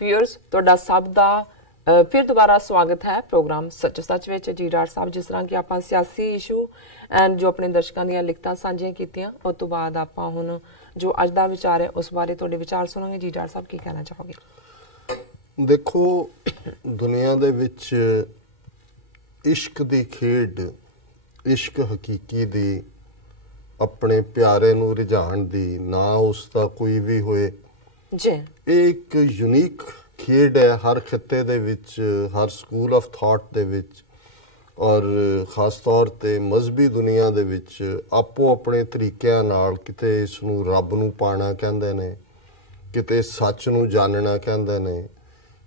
Viewers तुहाडा सब दा फिर दोबारा स्वागत है प्रोग्राम सच सच विच। जी डार साहब, जिस तरह कि आपां सियासी इशू एंड जो अपने दर्शकों दी लिखतां सांझियां कीतियां, उस तो बाद आपां हुण जो अज दा विचार है उस बारे तुहाडे विचार सुनांगे। जी डार साहब, की कहना चाहोगे? देखो, दुनिया दे विच इश्क दी खेड, इश्क हकीकी दी, अपने प्यारे नूं रिझाण दी, ना उसका कोई भी होए जी, एक यूनीक खेड है हर खिते दे विच, हर स्कूल ऑफ थॉट दे विच, और खास तौर ते मजहबी दुनिया दे विच आपो अपने तरीकिਆਂ नाल किते इस नूं रब नूं पाना कहंदे ने, किते सच नूं जानना कहंदे ने,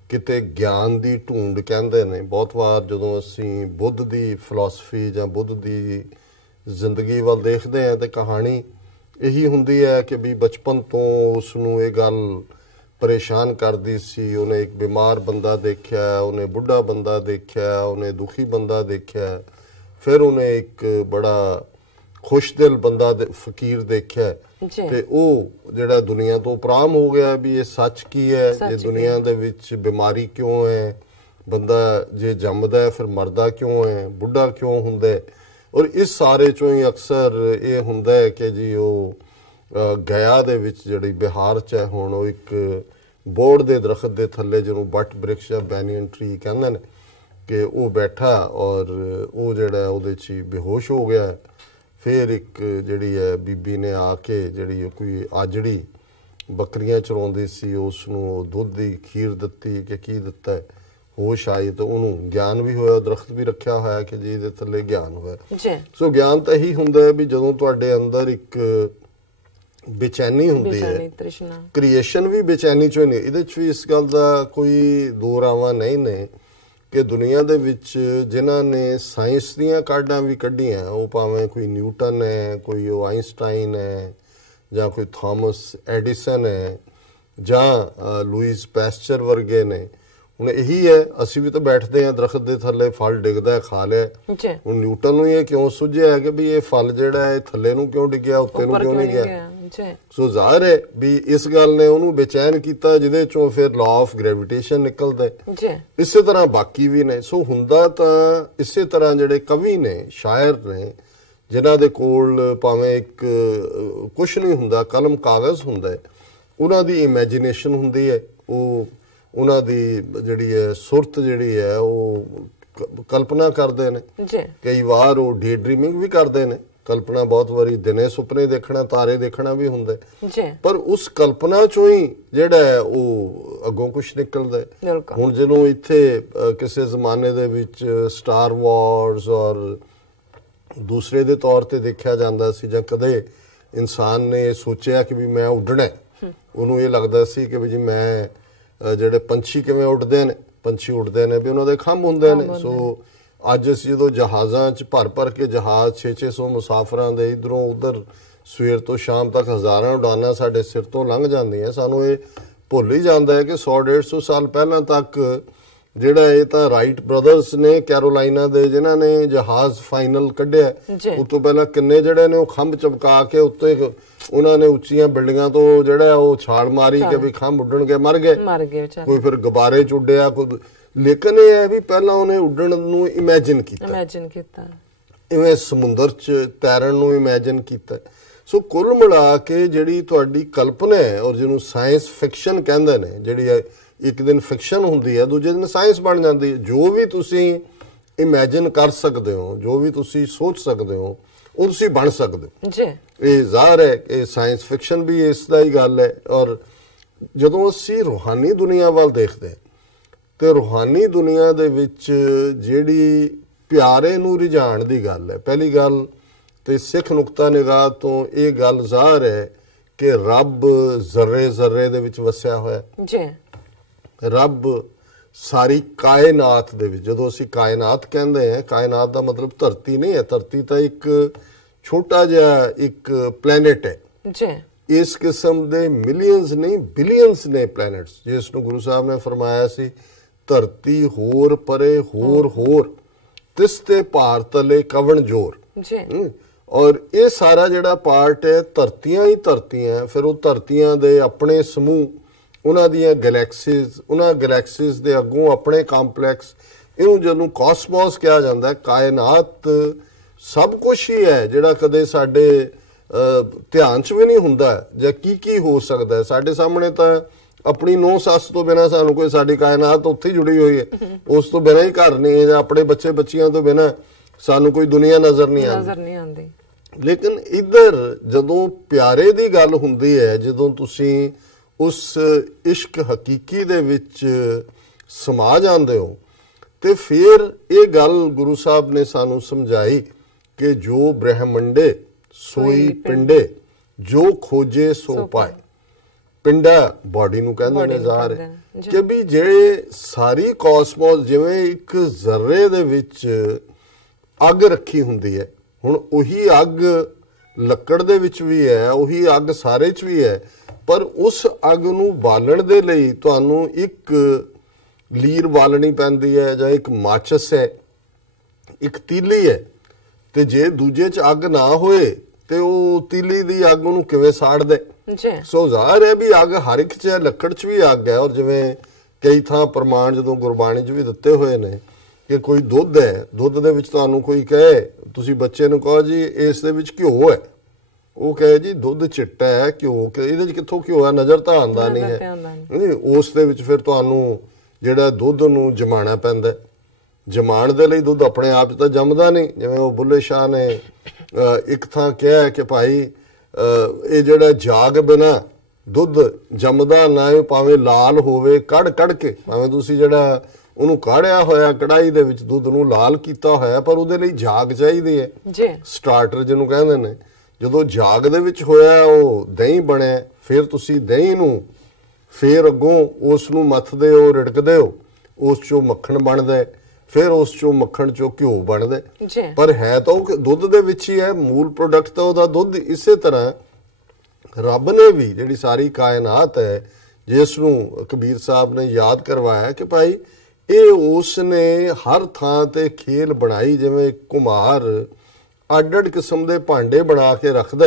किते ज्ञान दी ढूंढ कहंदे ने। बहुत वार जदों असीं बुद्ध दी फिलॉसफी जां बुद्ध दी जिंदगी वल देखदे हैं ते कहानी यही हुंदी है कि भी बचपन तो उसनूं ये गल परेशान करदी सी। उन्हें एक बीमार बंदा देखिया, उन्हें बुढ़ा बंदा देखिया, उन्हें दुखी बंदा देखिया, फिर उन्हें एक बड़ा खुश दिल बंदा फकीर देखिया, ते ਉਹ ਜਿਹੜਾ दुनिया तो उपराम हो गया भी ये सच की है, ये दुनिया दे विच बीमारी क्यों है, बंदा जे जमदा है फिर मरदा क्यों है, बुढ़ा क्यों हुंदा है। और इस सारे चों ही अक्सर ये हुंदा है कि जी वो गया दे विच जिहड़ी बिहार च है हुण वो एक बोड़ दे दरखत दे थल्ले जिहनूं बट वृक्ष या बैनियन ट्री कहंदे ने कि वो बैठा और वो जिहड़ा ਉਹਦੇ 'ਚ बेहोश हो गया। फिर एक जिहड़ी है बीबी ने आके जिहड़ी कोई आजड़ी बकरियां चराउंदी सी उसनूं दुੱਧ ਦੀ खीर ਦਿੱਤੀ कि की ਦਿੱਤਾ है, होश आई तो उन्होंने ज्ञान भी होया, दरख्त भी रखा होया कि जी इहदे थल्ले ज्ञान होया। सो ज्ञान तो यही हुंदा है भी जदों तुहाडे अंदर एक बेचैनी हुंदी है, क्रिएशन भी बेचैनी चों नहीं। इहदे च भी इस गल दा कोई दो रावां नहीं ने कि दुनिया दे विच जिन्हां ने साइंस दीयां काढां भी कढियां, वो भावें कोई न्यूटन है, कोई वो आइंसटाइन है, जां कोई थॉमस एडिसन है, जां लुईस पैस्चर वर्गे ने। ਹੁਣ ਇਹੀ है ਅਸੀਂ भी तो बैठते हैं दरख्त के थल्ले, फल डिगदा है, खा लिया। ਹੁਣ न्यूटन ਨੂੰ ਇਹ ਕਿਉਂ ਸੁਝਿਆ ਹੈ ਕਿ ਵੀ ਇਹ ਫਲ ਜਿਹੜਾ ਹੈ ਥੱਲੇ ਨੂੰ ਕਿਉਂ ਡਿੱਗਿਆ, ਉੱਤੇ ਨੂੰ ਕਿਉਂ ਨਹੀਂ ਗਿਆ। ਸੋ ਜ਼ਾਹਿਰ ਹੈ ਵੀ ਇਸ ਗੱਲ ਨੇ ਉਹਨੂੰ ਬੇਚੈਨ ਕੀਤਾ, ਜਿਹਦੇ ਚੋਂ ਫਿਰ ਲਾਅ ਆਫ ਗ੍ਰੈਵਿਟੇਸ਼ਨ ਨਿਕਲਦਾ ਹੈ। ਇਸੇ ਤਰ੍ਹਾਂ ਬਾਕੀ ਵੀ ਨੇ। ਸੋ ਹੁੰਦਾ ਤਾਂ ਇਸੇ ਤਰ੍ਹਾਂ ਜਿਹੜੇ ਕਵੀ ਨੇ, ਸ਼ਾਇਰ ਨੇ, ਜਿਨ੍ਹਾਂ ਦੇ ਕੋਲ ਭਾਵੇਂ ਇੱਕ ਕੁਛ ਨਹੀਂ ਹੁੰਦਾ, ਕਲਮ ਕਾਗਜ਼ ਹੁੰਦਾ ਹੈ, ਉਹਨਾਂ ਦੀ ਇਮੈਜੀਨੇਸ਼ਨ ਹੁੰਦੀ ਹੈ, ਉਹ ਉਹਨਾਂ ਦੀ ਜਿਹੜੀ ਹੈ ਸੁਰਤ ਜਿਹੜੀ ਹੈ ਉਹ ਕਲਪਨਾ ਕਰਦੇ ਨੇ। ਕਈ ਵਾਰ ਉਹ ਡੇ ਡ੍ਰੀਮਿੰਗ ਵੀ ਕਰਦੇ ਨੇ, ਕਲਪਨਾ ਬਹੁਤ ਵਾਰੀ ਦਿਨੇ ਸੁਪਨੇ ਦੇਖਣਾ, ਤਾਰੇ ਦੇਖਣਾ ਵੀ ਹੁੰਦਾ, ਪਰ ਉਸ ਕਲਪਨਾ ਚੋਂ ਹੀ ਜਿਹੜਾ ਹੈ ਉਹ ਅੱਗੋਂ ਕੁਛ ਨਿਕਲਦਾ ਹੈ। ਹੁਣ ਜਿਹਨੂੰ ਇੱਥੇ ਕਿਸੇ ਜ਼ਮਾਨੇ ਦੇ ਵਿੱਚ ਸਟਾਰ ਵਾਰਸ ਔਰ ਦੂਸਰੇ ਦੇ ਤੌਰ ਤੇ ਦੇਖਿਆ ਜਾਂਦਾ ਸੀ, ਜਾਂ ਕਦੇ ਇਨਸਾਨ ਨੇ ਸੋਚਿਆ ਕਿ ਵੀ ਮੈਂ ਉੱਡਣਾ, ਉਹਨੂੰ ਇਹ ਲੱਗਦਾ ਸੀ ਕਿ ਵੀ ਜੀ ਮੈਂ ਜਿਹੜੇ ਪੰਛੀ ਕਿਵੇਂ ਉੱਡਦੇ ਨੇ, ਪੰਛੀ ਉੱਡਦੇ ਨੇ ਵੀ ਉਹਨਾਂ ਦੇ ਖੰਭ ਹੁੰਦੇ ਨੇ। ਸੋ ਅੱਜ ਅਸੀਂ ਜਦੋਂ ਜਹਾਜ਼ਾਂ 'ਚ ਭਰ ਕੇ ਜਹਾਜ਼ 600 ਮੁਸਾਫਰਾਂ ਦੇ ਇੱਧਰੋਂ ਉੱਧਰ ਸਵੇਰ ਤੋਂ ਸ਼ਾਮ ਤੱਕ ਹਜ਼ਾਰਾਂ ਉਡਾਨਾਂ ਸਾਡੇ ਸਿਰ ਤੋਂ ਲੰਘ ਜਾਂਦੀਆਂ, ਸਾਨੂੰ ਇਹ ਭੁੱਲ ਹੀ ਜਾਂਦਾ ਹੈ ਕਿ 100-150 ਸਾਲ ਪਹਿਲਾਂ ਤੱਕ ਜਿਹੜਾ ਇਹ ਤਾਂ ਰਾਈਟ ਬ੍ਰਦਰਸ ਨੇ ਕੈਰੋਲਾਈਨਾ ਦੇ, ਜਿਨ੍ਹਾਂ ਨੇ ਜਹਾਜ਼ ਫਾਈਨਲ ਕੱਢਿਆ, ਉਸ ਤੋਂ ਪਹਿਲਾਂ ਕਿੰਨੇ ਜਿਹੜੇ ਨੇ ਉਹ ਖੰਭ ਚਮਕਾ ਕੇ ਉੱਤੇ ਉਹਨਾਂ ਨੇ ਉੱਚੀਆਂ ਬਿਲਡਿੰਗਾਂ ਤੋਂ ਜਿਹੜਾ ਉਹ ਛਾਲ ਮਾਰੀ ਕਿ ਵੀ ਖੰਭ ਉੱਡਣਗੇ, ਮਰ ਗਏ। ਕੋਈ ਫਿਰ ਗੁਬਾਰੇ 'ਚ ਉੱਡਿਆ, ਕੋਈ। ਲੇਕਿਨ ਇਹ ਹੈ ਵੀ ਪਹਿਲਾਂ ਉਹਨੇ ਉੱਡਣ ਨੂੰ ਇਮੈਜਿਨ ਕੀਤਾ, ਇਵੇਂ ਸਮੁੰਦਰ 'ਚ ਤੈਰਨ ਨੂੰ ਇਮੈਜਿਨ ਕੀਤਾ। ਸੋ ਕੁੱਲ ਮਿਲਾ ਕੇ ਜਿਹੜੀ ਤੁਹਾਡੀ ਕਲਪਨਾ ਹੈ, ਔਰ ਜਿਹਨੂੰ ਸਾਇੰਸ ਫਿਕਸ਼ਨ ਕਹਿੰਦੇ ਨੇ, ਜਿਹੜੀ ਇੱਕ ਦਿਨ ਫਿਕਸ਼ਨ ਹੁੰਦੀ ਹੈ, ਦੂਜੇ ਦਿਨ ਸਾਇੰਸ ਬਣ ਜਾਂਦੀ ਹੈ। ਜੋ ਵੀ ਤੁਸੀਂ ਇਮੈਜਿਨ ਕਰ ਸਕਦੇ ਹੋ, ਜੋ ਵੀ ਤੁਸੀਂ ਸੋਚ ਸਕਦੇ ਹੋ, ਉਹ ਤੁਸੀਂ ਬਣ ਸਕਦੇ ਹੋ। ਇਹ ਜ਼ਾਹਰ ਹੈ ਕਿ ਸਾਇੰਸ ਫਿਕਸ਼ਨ ਵੀ ਇਸ ਦਾ ਹੀ ਗੱਲ ਹੈ। ਔਰ ਜਦੋਂ ਅਸੀਂ ਰੂਹਾਨੀ ਦੁਨੀਆ ਵੱਲ ਦੇਖਦੇ ਹਾਂ ਤੇ ਰੂਹਾਨੀ ਦੁਨੀਆ ਦੇ ਵਿੱਚ ਜਿਹੜੀ ਪਿਆਰੇ ਨੂੰ ਰਿਝਾਣ ਦੀ ਗੱਲ ਹੈ, ਪਹਿਲੀ ਗੱਲ ਤੇ ਸਿੱਖ ਨੁਕਤਾ ਨਿਗਾਹ ਤੋਂ ਇਹ ਗੱਲ ਜ਼ਾਹਰ ਹੈ ਕਿ ਰੱਬ ਜ਼ਰਰੇ ਜ਼ਰਰੇ ਦੇ ਵਿੱਚ ਵਸਿਆ ਹੋਇਆ ਜੀ। ਰੱਬ ਸਾਰੀ ਕਾਇਨਾਤ ਦੇ ਵਿੱਚ, ਜਦੋਂ ਅਸੀਂ ਕਾਇਨਾਤ ਕਹਿੰਦੇ ਹਾਂ, ਕਾਇਨਾਤ ਦਾ ਮਤਲਬ ਧਰਤੀ ਨਹੀਂ ਹੈ, ਧਰਤੀ ਤਾਂ ਇੱਕ ਛੋਟਾ ਜਿਹਾ ਇੱਕ ਪਲੈਨਟ ਹੈ ਜੀ। ਇਸ ਕਿਸਮ ਦੇ ਮਿਲੀਅਨਸ ਨਹੀਂ ਬਿਲੀਅਨਸ ਨੇ ਪਲੈਨਟਸ, ਜਿਸ ਨੂੰ ਗੁਰੂ ਸਾਹਿਬ ਨੇ ਫਰਮਾਇਆ ਸੀ, ਧਰਤੀ ਹੋਰ ਪਰੇ ਹੋਰ ਤਿਸ ਤੇ ਭਾਰ ਤਲੇ ਕਵਣ ਜੋਰ ਜੀ। ਔਰ ਇਹ ਸਾਰਾ ਜਿਹੜਾ ਪਾਰਟ ਹੈ, ਧਰਤੀਆਂ ਹੀ ਧਰਤੀਆਂ, ਫਿਰ ਉਹ ਧਰਤੀਆਂ ਦੇ ਆਪਣੇ ਸਮੂਹ, ਉਹਨਾਂ ਦੀਆਂ ਗੈਲੈਕਸੀਜ਼, ਉਹਨਾਂ ਗੈਲੈਕਸੀਜ਼ ਦੇ ਅੱਗੋਂ ਆਪਣੇ ਕੰਪਲੈਕਸ, ਇਹਨੂੰ ਜਦੋਂ ਕਾਸਮੋਸ ਕਿਹਾ ਜਾਂਦਾ। ਕਾਇਨਾਤ ਸਭ ਕੁਝ ਹੀ ਹੈ ਜਿਹੜਾ ਕਦੇ ਸਾਡੇ ਧਿਆਨ 'ਚ ਵੀ ਨਹੀਂ ਹੁੰਦਾ ਜਾਂ ਕੀ ਹੋ ਸਕਦਾ ਹੈ। ਸਾਡੇ ਸਾਹਮਣੇ ਤਾਂ ਆਪਣੀ ਨੂੰਹ ਸੱਸ ਤੋਂ ਬਿਨਾਂ ਸਾਨੂੰ ਕੋਈ, ਸਾਡੀ ਕਾਇਨਾਤ ਉੱਥੇ ਹੀ ਜੁੜੀ ਹੋਈ ਹੈ, ਉਸ ਤੋਂ ਬਿਨਾਂ ਹੀ ਘਰ ਨਹੀਂ ਹੈ, ਜਾਂ ਆਪਣੇ ਬੱਚੇ ਬੱਚੀਆਂ ਤੋਂ ਬਿਨਾਂ ਸਾਨੂੰ ਕੋਈ ਦੁਨੀਆ ਨਜ਼ਰ ਨਹੀਂ ਆਉਂਦੀ। ਲੇਕਿਨ ਇੱਧਰ ਜਦੋਂ ਪਿਆਰੇ ਦੀ ਗੱਲ ਹੁੰਦੀ ਹੈ, ਜਦੋਂ ਤੁਸੀਂ ਉਸ ਇਸ਼ਕ ਹਕੀਕੀ ਦੇ ਵਿੱਚ ਸਮਾ ਜਾਂਦੇ ਹੋ, ਤੇ ਫਿਰ ਇਹ ਗੱਲ ਗੁਰੂ ਸਾਹਿਬ ਨੇ ਸਾਨੂੰ ਸਮਝਾਈ ਕਿ ਜੋ ਬ੍ਰਹਮੰਡੇ ਸੋਈ ਪਿੰਡੇ, ਜੋ ਖੋਜੇ ਸੋ ਪਾਏ। ਪਿੰਡਾ ਬਾਡੀ ਨੂੰ ਕਹਿੰਦੇ ਨੇ ਜ਼ਾਹਰ ਹੈ ਕਿ ਵੀ ਜਿਹੜੇ ਸਾਰੀ ਕਾਸਮੋਸ, ਜਿਵੇਂ ਇੱਕ ਜ਼ਰਰੇ ਦੇ ਵਿੱਚ ਅੱਗ ਰੱਖੀ ਹੁੰਦੀ ਹੈ, ਹੁਣ ਉਹੀ ਅੱਗ ਲੱਕੜ ਦੇ ਵਿੱਚ ਵੀ ਹੈ, ਉਹੀ ਅੱਗ ਸਾਰੇ 'ਚ ਵੀ ਹੈ, ਪਰ ਉਸ ਅੱਗ ਨੂੰ ਬਾਲਣ ਦੇ ਲਈ ਤੁਹਾਨੂੰ ਇੱਕ ਲੀਰ ਬਾਲਣੀ ਪੈਂਦੀ ਹੈ, ਜਾਂ ਇੱਕ ਮਾਚਸ ਹੈ, ਇੱਕ ਤੀਲੀ ਹੈ। ਤੇ ਜੇ ਦੂਜੇ 'ਚ ਅੱਗ ਨਾ ਹੋਏ ਤੇ ਉਹ ਤੀਲੀ ਦੀ ਅੱਗ ਉਹਨੂੰ ਕਿਵੇਂ ਸਾੜ ਦੇ। ਸੋ ਜ਼ਾਹਰ ਹੈ ਵੀ ਅੱਗ ਹਰ ਇੱਕ 'ਚ ਹੈ, ਲੱਕੜ 'ਚ ਵੀ ਅੱਗ ਹੈ। ਔਰ ਜਿਵੇਂ ਕਈ ਥਾਂ ਪ੍ਰਮਾਣ ਜਦੋਂ ਗੁਰਬਾਣੀ 'ਚ ਵੀ ਦਿੱਤੇ ਹੋਏ ਨੇ ਕਿ ਕੋਈ ਦੁੱਧ ਹੈ, ਦੁੱਧ ਦੇ ਵਿੱਚ ਤੁਹਾਨੂੰ ਕੋਈ ਕਹੇ, ਤੁਸੀਂ ਬੱਚੇ ਨੂੰ ਕਹੋ ਜੀ ਇਸ ਦੇ ਵਿੱਚ ਘਿਓ ਹੈ, ਉਹ ਕਹੇ ਜੀ ਦੁੱਧ ਚਿੱਟਾ ਹੈ, ਘਿਓ ਇਹਦੇ 'ਚ ਕਿੱਥੋਂ ਘਿਓ ਹੈ, ਨਜ਼ਰ ਤਾਂ ਆਉਂਦਾ ਨਹੀਂ ਹੈ। ਉਸ ਦੇ ਵਿੱਚ ਫਿਰ ਤੁਹਾਨੂੰ ਜਿਹੜਾ ਦੁੱਧ ਨੂੰ ਜਮਾਣਾ ਪੈਂਦਾ। ਜਮਾਣ ਦੇ ਲਈ ਦੁੱਧ ਆਪਣੇ ਆਪ 'ਚ ਤਾਂ ਜੰਮਦਾ ਨਹੀਂ। ਜਿਵੇਂ ਉਹ ਬੁੱਲੇ ਸ਼ਾਹ ਨੇ ਇੱਕ ਥਾਂ ਕਿਹਾ ਕਿ ਭਾਈ ਇਹ ਜਿਹੜਾ ਜਾਗ ਬਿਨਾ ਦੁੱਧ ਜੰਮਦਾ ਨਾ, ਭਾਵੇਂ ਲਾਲ ਹੋਵੇ ਕੱਢ ਕੇ, ਭਾਵੇਂ ਤੁਸੀਂ ਜਿਹੜਾ ਉਹਨੂੰ ਕਾੜਿਆ ਹੋਇਆ ਕੜਾਈ ਦੇ ਵਿੱਚ ਦੁੱਧ ਨੂੰ ਲਾਲ ਕੀਤਾ ਹੋਇਆ, ਪਰ ਉਹਦੇ ਲਈ ਜਾਗ ਚਾਹੀਦੀ ਹੈ, ਸਟਾਰਟਰ ਜਿਹਨੂੰ ਕਹਿੰਦੇ ਨੇ। ਜਦੋਂ ਜਾਗ ਦੇ ਵਿੱਚ ਹੋਇਆ ਉਹ ਦਹੀਂ ਬਣਿਆ, ਫਿਰ ਤੁਸੀਂ ਦਹੀਂ ਨੂੰ ਫਿਰ ਅੱਗੋਂ ਉਸ ਨੂੰ ਮੱਥਦੇ ਹੋ, ਰਿੜਕਦੇ ਹੋ, ਉਸ 'ਚੋਂ ਮੱਖਣ ਬਣਦਾ, ਫਿਰ ਉਸ 'ਚੋਂ ਮੱਖਣ 'ਚੋਂ ਘਿਓ ਬਣਦਾ। ਪਰ ਹੈ ਤਾਂ ਉਹ ਦੁੱਧ ਦੇ ਵਿੱਚ ਹੀ ਹੈ, ਮੂਲ ਪ੍ਰੋਡਕਟ ਤਾਂ ਉਹਦਾ ਦੁੱਧ। ਇਸੇ ਤਰ੍ਹਾਂ ਰੱਬ ਨੇ ਵੀ ਜਿਹੜੀ ਸਾਰੀ ਕਾਇਨਾਤ ਹੈ, ਜਿਸ ਨੂੰ ਕਬੀਰ ਸਾਹਿਬ ਨੇ ਯਾਦ ਕਰਵਾਇਆ ਕਿ ਭਾਈ ਇਹ ਉਸ ਨੇ ਹਰ ਥਾਂ ਤੇ ਖੇਲ ਬਣਾਈ। ਜਿਵੇਂ ਕੁਮਾਰ ਅੱਡ-ਅੱਡ ਕਿਸਮ ਦੇ ਭਾਂਡੇ ਬਣਾ ਕੇ ਰੱਖਦਾ,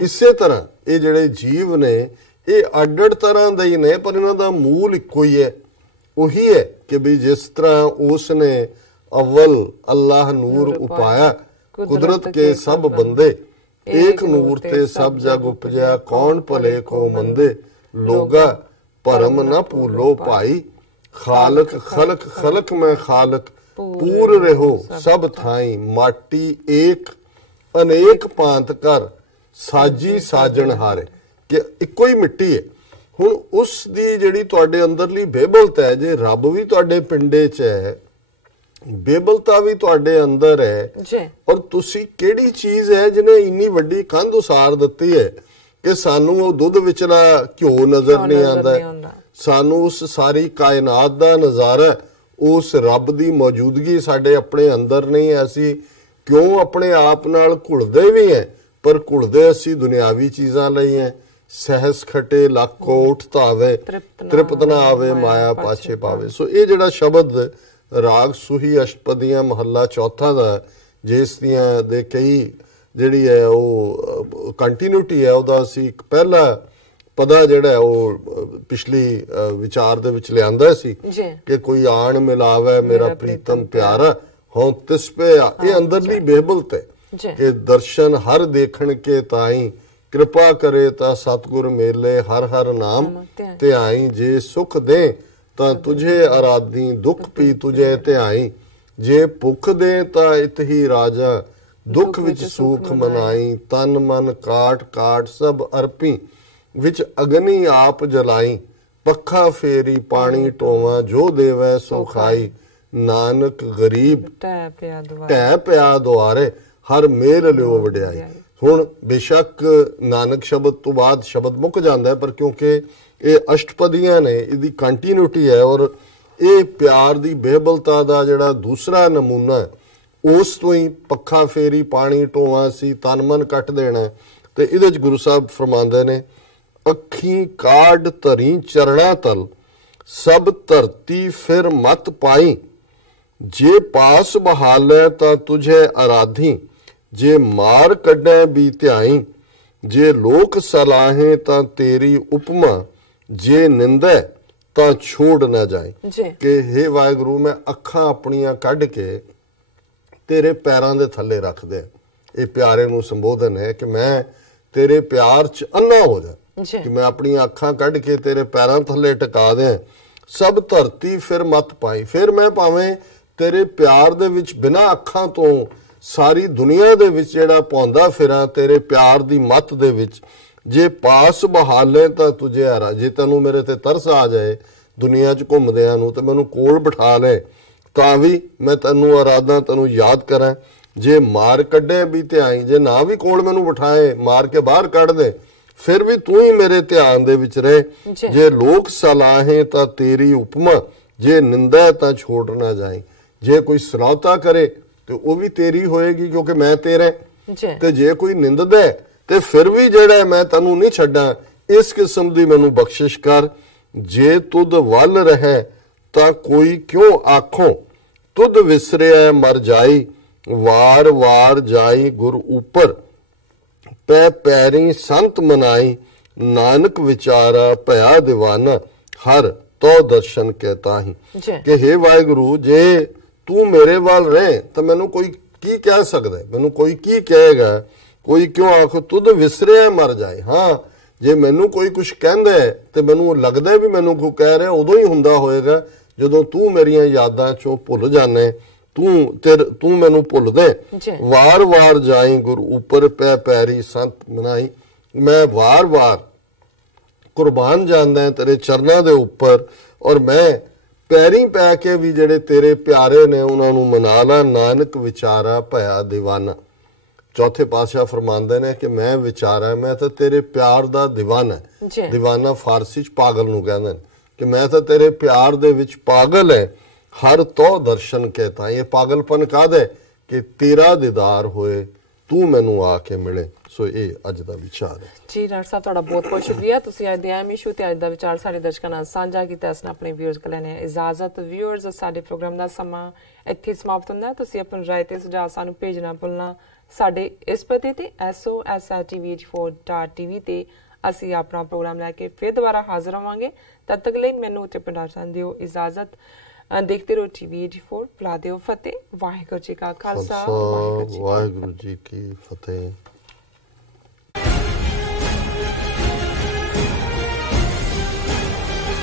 ਇਸੇ ਤਰ੍ਹਾਂ ਇਹ ਜਿਹੜੇ ਜੀਵ ਨੇ ਇਹ ਅੱਡ-ਅੱਡ ਤਰ੍ਹਾਂ ਦੇ ਹੀ ਨੇ, ਪਰ ਇਹਨਾਂ ਦਾ ਮੂਲ ਇੱਕੋ ਹੀ ਹੈ। ਉਹੀ ਹੈ ਕਿ ਵੀ ਜਿਸ ਤਰ੍ਹਾਂ ਉਸ ਨੇ ਅਵਲ ਅੱਲਾਹ ਨੂਰ ਉਪਾਇਆ, ਕੁਦਰਤ ਕੇ ਸਭ ਬੰਦੇ, ਏਕ ਨੂਰ ਤੇ ਸਭ ਜਗ ਉਪਜਿਆ, ਕੌਣ ਭਲੇ ਕੋ ਮੰਦੇ, ਲੋਗਾ ਭਰਮ ਨਾ ਭੂਲੋ ਭਾਈ, ਖਾਲਕ ਖਲਕ ਖਲਕ ਮੈਂ ਖਾਲਕ, ਪੂਰ ਰਹੋ ਸਭ ਥਾਈ, ਮਾਟੀ ਏਕ ਅਨੇਕ ਭਾਂਤ ਕਰ, ਸਾਜੀ ਸਾਜਣ ਹਾਰੇ। ਕਿ ਇੱਕੋ ਹੀ ਮਿੱਟੀ ਹੈ। ਹੁਣ ਉਸ ਦੀ ਜਿਹੜੀ ਤੁਹਾਡੇ ਅੰਦਰਲੀ ਬੇਬਲਤਾ ਹੈ, ਜੇ ਰੱਬ ਵੀ ਤੁਹਾਡੇ ਪਿੰਡੇ 'ਚ ਹੈ, ਬੇਬਲਤਾ ਵੀ ਤੁਹਾਡੇ ਅੰਦਰ ਹੈ, ਔਰ ਤੁਸੀਂ ਕਿਹੜੀ ਚੀਜ਼ ਹੈ ਜਿਹਨੇ ਇੰਨੀ ਵੱਡੀ ਕੰਧ ਉਸਾਰ ਦਿੱਤੀ ਹੈ ਕਿ ਸਾਨੂੰ ਉਹ ਦੁੱਧ ਵਿਚਲਾ ਘਿਓ ਨਜ਼ਰ ਨਹੀਂ ਆਉਂਦਾ, ਸਾਨੂੰ ਉਸ ਸਾਰੀ ਕਾਇਨਾਤ ਦਾ ਨਜ਼ਾਰਾ, ਉਸ ਰੱਬ ਦੀ ਮੌਜੂਦਗੀ ਸਾਡੇ ਆਪਣੇ ਅੰਦਰ ਨਹੀਂ ਹੈ। ਅਸੀਂ ਕਿਉਂ ਆਪਣੇ ਆਪ ਨਾਲ ਘੁਲਦੇ ਵੀ ਹੈ, ਪਰ ਘੁਲਦੇ ਅਸੀਂ ਦੁਨਿਆਵੀ ਚੀਜ਼ਾਂ ਲਈ ਹੈ। ਸਹਿਸ ਖਟੇ ਲੱਖੋ ਉੱਠ ਧਾਵੇ, ਤ੍ਰਿਪਤ ਨਾ ਆਵੇ ਮਾਇਆ ਪਾਛੇ ਪਾਵੇ। ਸੋ ਇਹ ਜਿਹੜਾ ਸ਼ਬਦ ਰਾਗ ਸੂਹੀ ਅਸ਼ਟਪਦੀਆਂ ਮਹੱਲਾ ਚੌਥਾ ਦਾ, ਜਿਸ ਦੀਆਂ ਦੇ ਕਈ ਜਿਹੜੀ ਹੈ ਉਹ ਕੰਟੀਨਿਊਟੀ ਹੈ, ਉਹਦਾ ਅਸੀਂ ਇੱਕ ਪਹਿਲਾ ਪਦਾ ਜਿਹੜਾ ਉਹ ਪਿਛਲੀ ਵਿਚਾਰ ਦੇ ਵਿੱਚ ਲਿਆਂਦਾ ਸੀ ਕਿ ਕੋਈ ਆਣ ਮਿਲਾਵੇ ਮੇਰਾ ਪ੍ਰੀਤਮ ਪਿਆਰਾ, ਹੋਂ ਤਿਸ ਪੇ। ਇਹ ਅੰਦਰਲੀ ਬੇਬਲਤ ਹੈ ਕਿ ਦਰਸ਼ਨ ਹਰ ਦੇਖਣ ਕੇ ਤਾਈ, ਕਿਰਪਾ ਕਰੇ ਤਾਂ ਸਤਿਗੁਰ ਮੇਲੇ, ਹਰ ਹਰ ਨਾਮ ਧਿਆਈ। ਜੇ ਸੁਖ ਦੇ ਤਾਂ ਤੁਝੇ ਅਰਾਧੀ, ਦੁੱਖ ਪੀ ਤੁਝੇ ਧਿਆਈ। ਜੇ ਭੁੱਖ ਦੇ ਤਾਂ ਇਤ ਹੀ ਰਾਜਾ, ਦੁੱਖ ਵਿੱਚ ਸੁਖ ਮਨਾਈ। ਤਨ ਮਨ ਕਾਟ ਕਾਟ ਸਭ ਅਰਪੀ, ਵਿੱਚ ਅਗਨੀ ਆਪ ਜਲਾਈ। ਪੱਖਾ ਫੇਰੀ ਪਾਣੀ ਟੋਵਾ, ਜੋ ਦੇਵੈ ਸੋ ਖਾਈ। ਨਾਨਕ ਗਰੀਬ ਢਹਿ ਪਿਆ ਦੁਆਰੇ, ਹਰ ਮੇਲ ਲਿਓ ਵਡਿਆਈ। ਹੁਣ ਬੇਸ਼ੱਕ ਨਾਨਕ ਸ਼ਬਦ ਤੋਂ ਬਾਅਦ ਸ਼ਬਦ ਮੁੱਕ ਜਾਂਦਾ ਹੈ, ਪਰ ਕਿਉਂਕਿ ਇਹ ਅਸ਼ਟਪਦੀਆਂ ਨੇ, ਇਹਦੀ ਕੰਟੀਨਿਊਟੀ ਹੈ, ਔਰ ਇਹ ਪਿਆਰ ਦੀ ਬੇਬਲਤਾ ਦਾ ਜਿਹੜਾ ਦੂਸਰਾ ਨਮੂਨਾ ਹੈ, ਉਸ ਤੋਂ ਹੀ ਪੱਖਾ ਫੇਰੀ ਪਾਣੀ ਟੋਵਾ ਸੀ, ਤਨ ਮਨ ਕੱਟ ਦੇਣਾ। ਤੇ ਇਹਦੇ 'ਚ ਗੁਰੂ ਸਾਹਿਬ ਫਰਮਾਉਂਦੇ ਨੇ, ਅੱਖੀਂ ਕਾਢ ਧਰੀ ਚਰਣਾ ਤਲ, ਸਭ ਧਰਤੀ ਫਿਰ ਮਤ ਪਾਈ। ਜੇ ਪਾਸ ਬਹਾਲੇ ਤਾਂ ਤੁਝੇ ਅਰਾਧੀ, ਜੇ ਮਾਰ ਕੱਢੈ ਵੀ ਧਿਆਈ। ਜੇ ਲੋਕ ਸਲਾਹੇ ਤਾਂ ਤੇਰੀ ਉਪਮਾ, ਜੇ ਨਿੰਦਾ ਤਾਂ ਛੋੜ ਨਾ ਜਾਏ। ਜੀ ਕਿ हे ਵਾਹਿਗੁਰੂ ਮੈਂ ਅੱਖਾਂ ਆਪਣੀਆਂ ਕੱਢ ਕੇ ਤੇਰੇ ਪੈਰਾਂ ਦੇ ਥੱਲੇ ਰੱਖ ਦੇ। ਇਹ ਪਿਆਰੇ ਨੂੰ ਸੰਬੋਧਨ ਹੈ ਕਿ ਮੈਂ ਤੇਰੇ ਪਿਆਰ 'ਚ ਅੰਨਾ ਹੋ ਜਾ, ਕਿ ਮੈਂ ਆਪਣੀਆਂ ਅੱਖਾਂ ਕੱਢ ਕੇ ਤੇਰੇ ਪੈਰਾਂ ਥੱਲੇ ਟਿਕਾ ਦੇ। ਸਭ ਧਰਤੀ ਫਿਰ ਮਤ ਪਾਈ, ਫਿਰ ਮੈਂ ਭਾਵੇਂ ਤੇਰੇ ਪਿਆਰ ਦੇ ਵਿੱਚ ਬਿਨਾਂ ਅੱਖਾਂ ਤੋਂ ਸਾਰੀ ਦੁਨੀਆ ਦੇ ਵਿੱਚ ਜਿਹੜਾ ਪਾਉਂਦਾ ਫਿਰਾਂ ਤੇਰੇ ਪਿਆਰ ਦੀ ਮੱਤ ਦੇ ਵਿੱਚ, ਜੇ ਪਾਸ ਬਹਾਲੇ ਤਾਂ ਤੁਝੇ ਹਰਾ। ਜੇ ਤੈਨੂੰ ਮੇਰੇ ਤੇ ਤਰਸ ਆ ਜਾਏ ਦੁਨੀਆ 'ਚ ਘੁੰਮਦਿਆਂ ਨੂੰ ਤੇ ਮੈਨੂੰ ਕੋਲ ਬਿਠਾ ਲੈ ਤਾਂ ਵੀ ਮੈਂ ਤੈਨੂੰ ਅਰਾਧਨਾ, ਤੈਨੂੰ ਯਾਦ ਕਰਾਂ। ਜੇ ਮਾਰ ਕੱਢੇ ਵੀ ਤੇ ਆਈ, ਜੇ ਨਾ ਵੀ ਕੋਲ ਮੈਨੂੰ ਬਿਠਾਏ ਮਾਰ ਕੇ ਬਾਹਰ ਕੱਢ ਦੇ ਫਿਰ ਵੀ ਤੂੰ ਹੀ ਮੇਰੇ ਧਿਆਨ ਦੇ ਵਿੱਚ ਰਹੇ। ਜੇ ਲੋਕ ਸਲਾਹੇ ਤਾਂ ਤੇਰੀ ਉਪਮਾ, ਜੇ ਨਿੰਦਾ ਤਾਂ ਛੋੜ ਨਾ ਜਾਏ। ਜੇ ਕੋਈ ਸਲਾਹਤਾ ਕਰੇ ਤੇ ਉਹ ਵੀ ਤੇਰੀ ਹੋਏਗੀ ਕਿਉਂਕਿ ਮੈਂ ਤੇਰਾ, ਤੇ ਜੇ ਕੋਈ ਨਿੰਦਦਾ ਤੇ ਫਿਰ ਵੀ ਜਿਹੜਾ ਮੈਂ ਤੈਨੂੰ ਨਹੀਂ ਛੱਡਾਂ। ਇਸ ਕਿਸਮ ਦੀ ਮੈਨੂੰ ਬਖਸ਼ਿਸ਼ ਕਰ। ਜੇ ਤੁਧ ਵੱਲ ਰਹੇ ਤਾਂ ਕੋਈ ਕਿਉਂ ਆਖੋਂ, ਤੁਧ ਵਿਸਰਿਆ ਮਰ ਜਾਈ। ਵਾਰ ਵਾਰ ਜਾਈ ਗੁਰ ਉਪਰ, ਪੈ ਪੈਰੀ ਸੰਤ ਮਨਾਈ। ਨਾਨਕ ਵਿਚਾਰਾ ਭਇਆ دیਵਾਨਾ, ਹਰ ਤੋ ਦਰਸ਼ਨ ਕੇ ਤਾਹੀ। ਕਿ हे ਵਾਹਿਗੁਰੂ ਜੇ ਤੂੰ ਮੇਰੇ ਵੱਲ ਰਹੇ ਤਾਂ ਮੈਨੂੰ ਕੋਈ ਕੀ ਕਹਿ ਸਕਦਾ, ਮੈਨੂੰ ਕੋਈ ਕੀ ਕਹੇਗਾ। ਕੋਈ ਕਿਉਂ ਆਖੋ ਤੁਧ ਵਿਸਰਿਆ ਮਰ ਜਾਏ। ਹਾਂ ਜੇ ਮੈਨੂੰ ਕੋਈ ਕੁਝ ਕਹਿੰਦਾ ਤੇ ਮੈਨੂੰ ਲੱਗਦਾ ਵੀ ਮੈਨੂੰ ਕੋਈ ਕਹਿ ਰਿਹਾ, ਉਦੋਂ ਹੀ ਹੁੰਦਾ ਹੋਏਗਾ ਜਦੋਂ ਤੂੰ ਮੇਰੀਆਂ ਯਾਦਾਂ ਚੋਂ ਭੁੱਲ ਜਾਣੇ, ਤੂੰ ਮੈਨੂੰ ਭੁੱਲ ਦੇ। ਵਾਰ ਵਾਰ ਜਾਈ ਗੁਰ ਉਪਰ, ਪੈ ਪੈਰੀ ਸੰਤ ਮਨਾਈ। ਮੈਂ ਵਾਰ ਵਾਰ ਕੁਰਬਾਨ ਜਾਂਦਾ ਤੇਰੇ ਚਰਨਾਂ ਦੇ ਉੱਪਰ, ਔਰ ਮੈਂ ਪੈਰੀ ਪੈ ਕੇ ਵੀ ਜਿਹੜੇ ਤੇਰੇ ਪਿਆਰੇ ਨੇ ਉਹਨਾਂ ਨੂੰ ਮਨਾ ਲਾ। ਨਾਨਕ ਵਿਚਾਰਾ ਭਇਆ دیਵਾਨਾ। ਚੌਥੇ ਪਾਤਸ਼ਾਹ ਫਰਮਾਉਂਦੇ ਨੇ ਕਿ ਮੈਂ ਵਿਚਾਰਾ, ਮੈਂ ਤਾਂ ਤੇਰੇ ਪਿਆਰ ਦਾ دیਵਾਨਾ। دیਵਾਨਾ ਫਾਰਸੀ ਚ ਪਾਗਲ ਨੂੰ ਕਹਿੰਦੇ ਨੇ, ਕਿ ਮੈਂ ਤਾਂ ਤੇਰੇ ਪਿਆਰ ਦੇ ਵਿੱਚ ਪਾਗਲ ਹੈ। ਹਰ ਤੋ ਦਰਸ਼ਨ ਕਹਿਤਾ, ਇਹ ਪਾਗਲਪਨ ਕਾਹਦਾ ਕਿ ਤੇਰਾ ਦੀਦਾਰ ਹੋਏ, ਤੂੰ ਮੈਨੂੰ ਆ ਕੇ ਮਿਲੇ। ਸੋ ਇਹ ਅੱਜ ਦਾ ਵਿਚਾਰ ਹੈ ਜੀ। ਡਾਕਟਰ ਸਾਹਿਬ ਤੁਹਾਡਾ ਬਹੁਤ ਬਹੁਤ ਸ਼ੁਕਰੀਆ, ਤੁਸੀਂ ਅੱਜ ਦੇ ਅਹਿਮ ਇਸ਼ੂ ਤੇ ਅੱਜ ਦਾ ਵਿਚਾਰ ਸਾਡੇ ਦਰਸ਼ਕਾਂ ਨਾਲ ਸਾਂਝਾ ਕੀਤਾ। ਅਸੀਂ ਆਪਣੇ ਵਿਊਅਰਸ ਕੋਲ ਲੈਣੇ ਇਜਾਜ਼ਤ। ਵਿਊਅਰਸ, ਸਾਡੇ ਪ੍ਰੋਗਰਾਮ ਦਾ ਸਮਾਂ ਇੱਥੇ ਸਮਾਪਤ ਹੁੰਦਾ। ਤੁਸੀਂ ਆਪਣੀ ਰਾਏ ਤੇ ਸੁਝਾਅ ਸਾਨੂੰ ਭੇਜਣਾ ਭੁੱਲਣਾ। ਸਾਡੇ ਇਸ ਪਤੇ ਤੇ sos@tvh4.tv ਤੇ ਅਸੀਂ ਆਪਣਾ ਪ੍ਰੋਗਰਾਮ ਲੈ ਕੇ ਫਿਰ ਦੁਬਾਰਾ ਹਾਜ਼ਰ ਹੋਵਾਂਗੇ। ਤਦ ਤੱਕ ਲਈ ਮੈਨੂੰ ਤੇ ਪਿੰਡਾਰ ਸਾਹਿਬ ਦਿਓ ਇਜਾਜ਼ਤ। ਦੇਖਦੇ ਰਹੋ TVH4। ਬੁਲਾ ਦਿਓ ਫਤਿਹ। ਵਾਹਿਗੁਰੂ ਜੀ ਕਾ ਖਾਲਸਾ, ਵਾਹਿਗੁਰੂ ਜੀ ਕੀ ਫਤਿਹ।